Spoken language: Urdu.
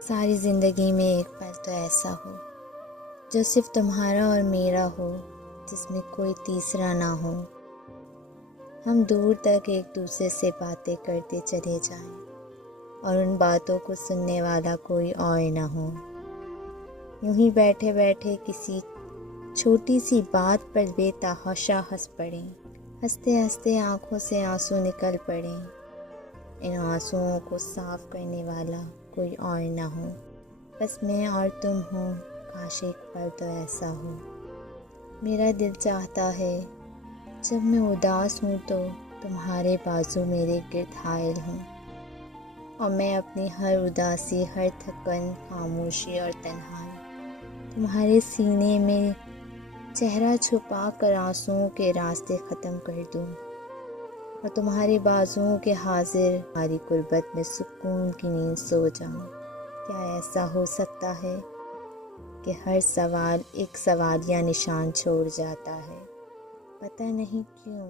ساری زندگی میں ایک پل تو ایسا ہو جو صرف تمہارا اور میرا ہو، جس میں کوئی تیسرا نہ ہو۔ ہم دور تک ایک دوسرے سے باتیں کرتے چلے جائیں اور ان باتوں کو سننے والا کوئی اور نہ ہو۔ یوں ہی بیٹھے بیٹھے کسی چھوٹی سی بات پر بے تحاشا ہنس پڑیں، ہنستے ہنستے آنکھوں سے آنسو نکل پڑیں۔ ان آنسوؤں کو صاف کرنے والا کوئی اور نہ ہو، بس میں اور تم ہوں۔ کاش ایک پل تو ایسا ہو۔ میرا دل چاہتا ہے جب میں اداس ہوں تو تمہارے بازو میرے گرد حائل ہوں، اور میں اپنی ہر اداسی، ہر تھکن، خاموشی اور تنہائی تمہارے سینے میں چہرہ چھپا کر آنسوؤں کے راستے ختم کر دوں، اور تمہارے بازوؤں کے حاضر ہماری غربت میں سکون کی نیند سو جاؤں۔ کیا ایسا ہو سکتا ہے کہ ہر سوال ایک سوالیہ نشان چھوڑ جاتا ہے؟ پتہ نہیں کیوں